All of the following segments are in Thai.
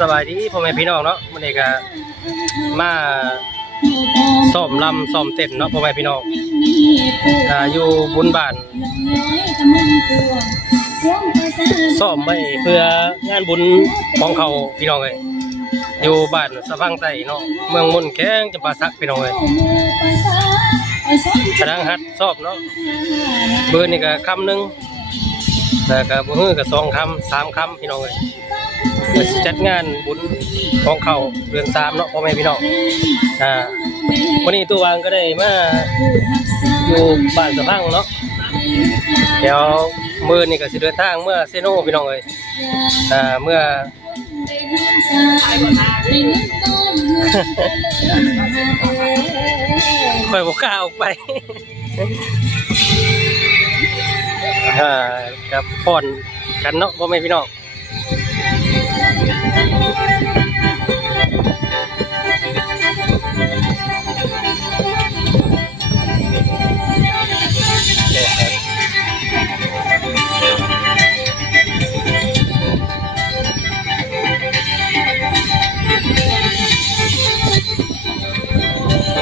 สบายดีพ่อแม่พี่น้องเนาะมื้อนี้ก็มาซ้อมลำซ้อมเต้นเนาะพ่อแม่พี่น้องอ่าอยู่บุญบ้านซ้อมไว้เพื่องานบุญของเขาพี่น้องเอ้ยอยู่บ้านสะพังใต้เนาะเมืองมนแข้งจำปาสักพี่น้องเอ้ยกำลังหัดซ้อมเนาะเบอร์นี่ก็คำหนึ่งแต่ก็บ่ฮือก็สองคำสามคำพี่น้องเอ้ย เปิดจัดงานบุญของเขาเดือนสามเนาะพ่อแม่พี่น้องอ่าวันนี้ตัววางก็ได้มาอยู่บ้านสะพังเนาะเดี๋ยวมือนี่ก็สิเดินทางเมื่อเซโนพี่น้องเอ้ยอ่าเมื่อค่อยบอกกล้าออกไปอ่ากับพ่อนกันเนาะพ่อแม่พี่น้อง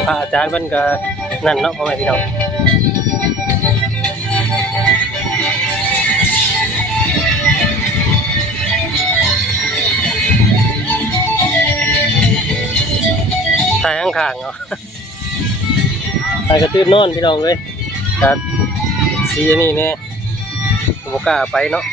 พระอาจารย์เพิ่นก็นั่นเนาะพ่อแม่พี่น้อง ข้างๆเนาะไปกระตื้นนอนพี่น้องเลยครับสีนี่เนี่ยผมกล้าไปเนาะ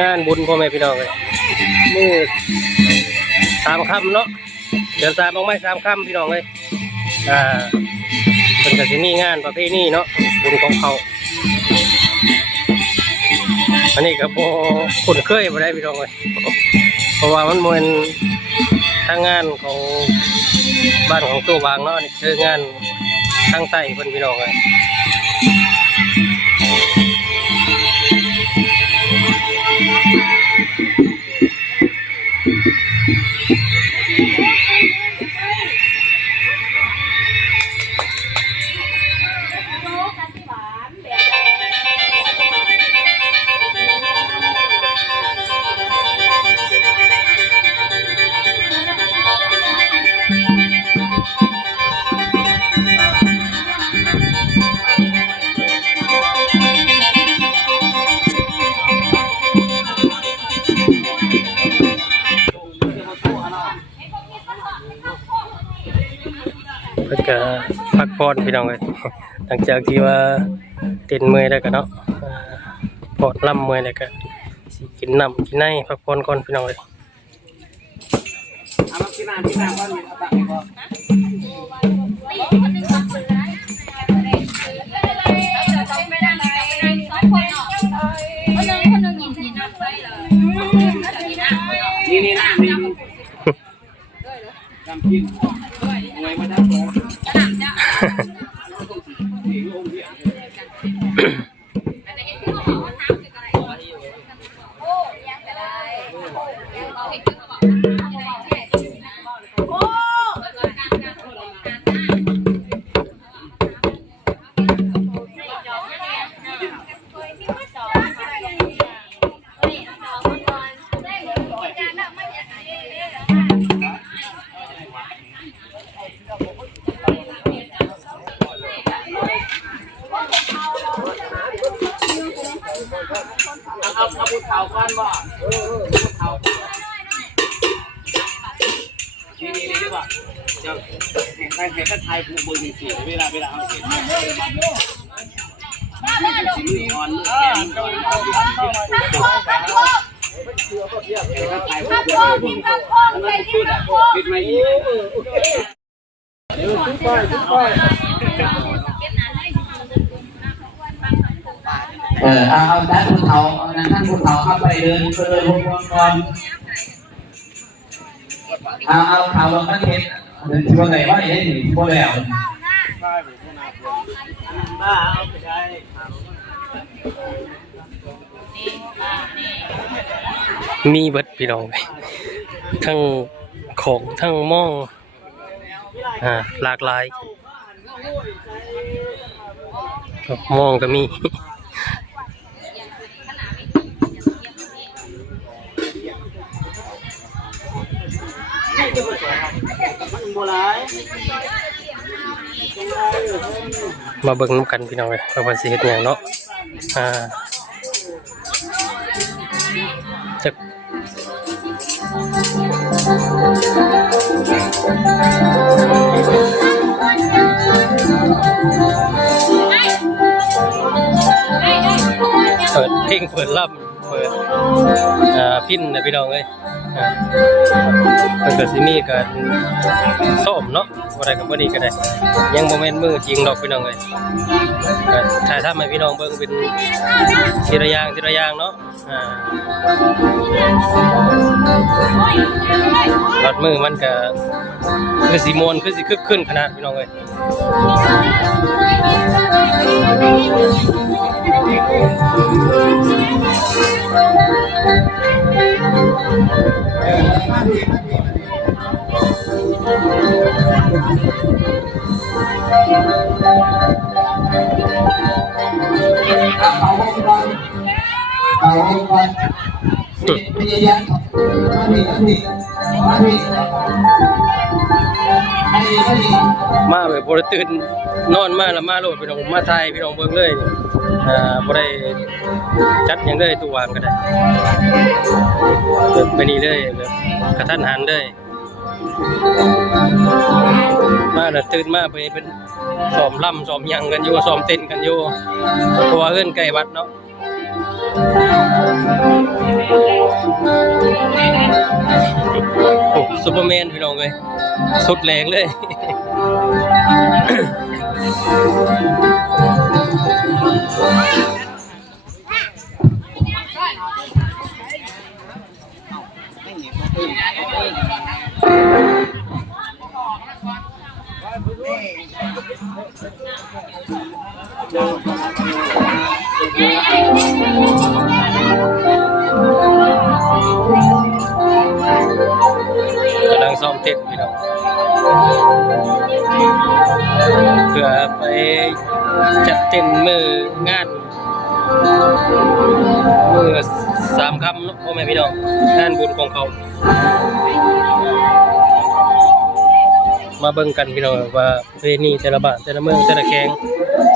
งานบุญพ่อแม่พี่น้องเลยมือสามคำเนาะเดือนสามออกไม้สามคำพี่น้องเลยอ่าเป็นกสิมีงานประเภทนี้เนาะบุญของเขาอันนี้ก็โบคุ้นเคยมาได้พี่น้องเลยเพราะว่ามันเหมือนทางงานของบ้านของตัววางเนาะนี่คืองานทางใต้เพิ่นพี่น้องเลย พิ่นก็พักผ่อนพี่น้องเลยหลังจากที่ว่าเต้นเมื่อยแล้วก็เนาะอ่าปอดล่ำเมื่อยแล้วก็สิกินน้ำกินในพักผ่อนก่อนพี่น้องเลยเอามากินน้ำกินน้ำก่อนเอาตักให้ก่อนนี่นี่น้ำนี่น้ำกิน เอาเอาบุญเผาก่อนบ่เออเออบุญเผานี่นี่นี่ดีกว่าเดี๋ยวแข่งรใครก็ทายผูกมือสี่เวลาเวลาเขาเห็นสิ่งนี้อ่อนแขนก็ทายผูกมือนั่นคือคิดไม่อีก เออเอาเอาด้านภูเขาเอาด้านท่านภูเขาเข้าไปเดินไปเดินวงวงก่อนเอาเอาเขาลงมาเทสเดินที่ว่าไหนว่าอย่างนี้ที่ว่าแล้วบ้าเอาไปได้มีเบิดพี่น้องเลยทั้งของทั้งม้องอ่าหลากหลายม้องก็มี มันโบราณมาเบิ่งน้ำกันพี่น้องเลยว่าเพิ่นสิเฮ็ดหยังเนาะ อ่าจักเปิดเพลงเปิดล่ำเปิด อ่า พินนะพี่น้องเอ้ย อ่าเพิ่นก็สิมีการซ้มเนาะบ่ได้ก็บ่นี่ก็ได้ ยังบ่แม่นมือจริงดอกพี่น้องเอ้ยก็ถ่ายทำให้พี่น้องเบิ่งเป็นทีละอย่างทีละอย่างเนาะอ่าบัดมือมันก็คือสิมวนคือสิคึกขึ้นขนาดพี่น้องเอ้ย Terima kasih. มาแบบบ่ได้ตื่นนอนมาแล้วมาโลดพี่น้องมาถ่ายพี่น้องเบิ่งเลยอ่าบ่ได้จัดยังเลยตัววางก็ได้แบบไปนี่เลยแบบกระทันหันเลยมาแล้วตื่นมาไปเป็นซ้อมล่ำซ้อมยังกันอยู่ซ้อมเต้นกันอยู่เพราะว่าเอิ้นใกล้วัดเนาะ โอ้ซูเปอร์แมนพี่น้องเลยสุดแรงเลย ซ้อมเต้นพี่น้องเพื่อไปจัดเต็มมืองานมือสามคำเนาะพ่อแม่พี่น้องงานบุญของเขา มาเบิ่งกันพี่น้องว่าเพณีแต่ละบ้านแต่ละเมืองแต่ละแขง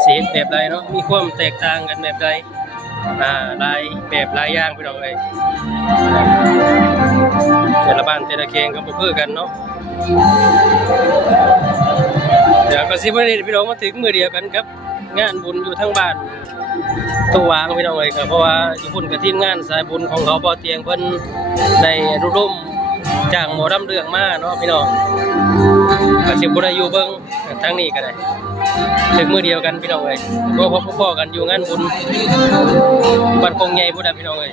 สีเฮ็ดแบบใดเนาะมีความแตกต่างกันแบบใดอ่าลายแบบลายย่างพี่น้องเอ้ย แต่ละบ้านแต่ละแขงก็บ่คือกันเนาะเดี๋ยวก็สิบ่ได้พี่น้องมาถึงมือเดียวกันครับ งานบุญอยู่ทั้งบ้านตัววางพี่น้องเอ้ยครับเพราะว่าอยู่พุ่นกับทีมงานสายบุญของเขาบ่เตียงเพิ่นได้รุร่มจางหมอดำเรื่องมาเนาะพี่น้องก็สิบ่ได้อยู่เบิ่งทางนี้ก็ได้ถึงมือเดียวกันพี่น้องเอ้ยพวกพ่อกันอยู่งานบุญบ้านคงใหญ่พุ่นน่ะพี่น้องเอ้ย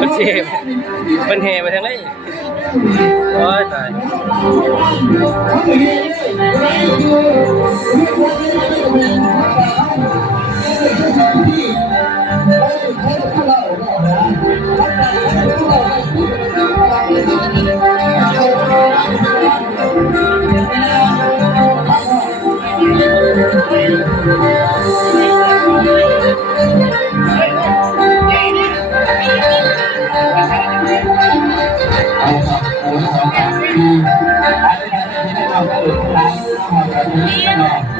มันสิมันแห่ไปทางไหนโอ้ยตาย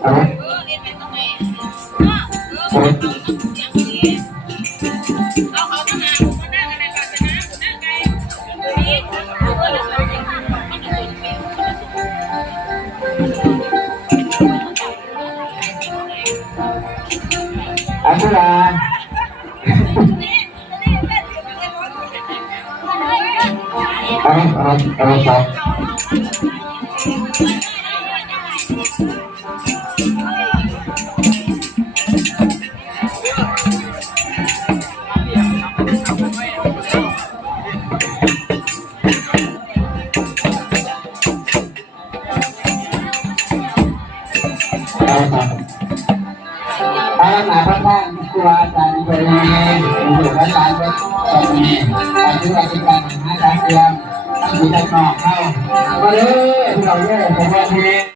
Aku lah. พระมหาพระท่านครูอาจารย์ไดยมีหลวงอาจารย์ก็มีอาจารย์อาจารย์หาการเตรียมทั้งผู้จัดงานเข้ามาเลย